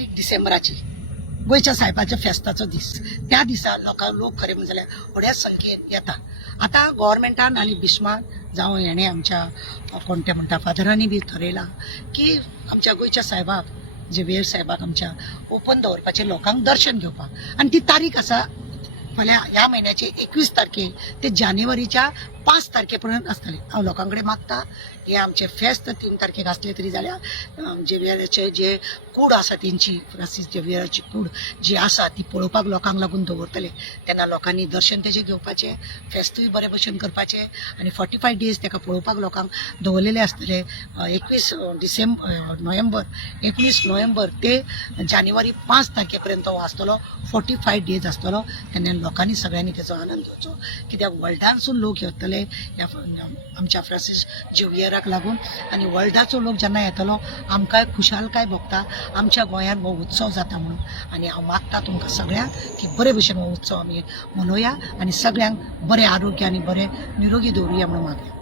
तारीख डिसेंबराची गोयच्या साहेबाच्या फेस्ताचो दीस. त्या दिसा लोक खरें म्हणजे जाल्यार व्हड्या संख्येन येता. आता गव्हर्मेंटान आनी बिस्मान जावं हेणे आमच्या कोण ते म्हणटा फादरांनी बी ठरयलां की आमच्या गोयच्या साहेबाक झेवियर साहेबाक आमच्या ओपन दवरपाचें लोकांक दर्शन घेवपाक. आनी ती तारीख आसा फाल्यां ह्या म्हयन्याचे 21 तारखेक ते जानेवारीच्या 5 तारखेपर्यंत आसतले. हांव लोकां कडेन मागता हे आमचे फेस्त 3 तारखेक आसले तरी जाल्यार झेवियराचे जे कूड आसा तेंची फ्रांसीस झेवियराची कूड जी आसा ती पळोवपाक लोकांक लागून दवरतले. तेन्ना लोकांनी दर्शन तेजें घेवपाचें, फेस्तूय बरे भशेन करपाचें आनी 45 डेज तेका पळोवपाक लोकांक दवरलेले आसतले. 19 नोव्हेंबर ते जानेवारी 5 तारखेपर्यंत हो आसतलो. 45 डेज आसतलो. तेन्ना लोकांनी सगळ्यांनी तेचो आनंद घेवचो, कित्याक वर्ल्डानसून लोक येतले आमच्या फ्रांसीस झेवियराक लागून. आनी वर्ल्डाचो लोक जेन्ना येतलो आमकांय खुशालकाय भोगता आमच्या गोंयांत हो उत्सव जाता म्हणून. आनी हांव मागता तुमकां सगळ्यांक की बरे भशेन हो उत्सव आमी मनोवया आनी सगळ्यांक बरें आरोग्य आनी बरें निरोगी दवरुया म्हणून मागया.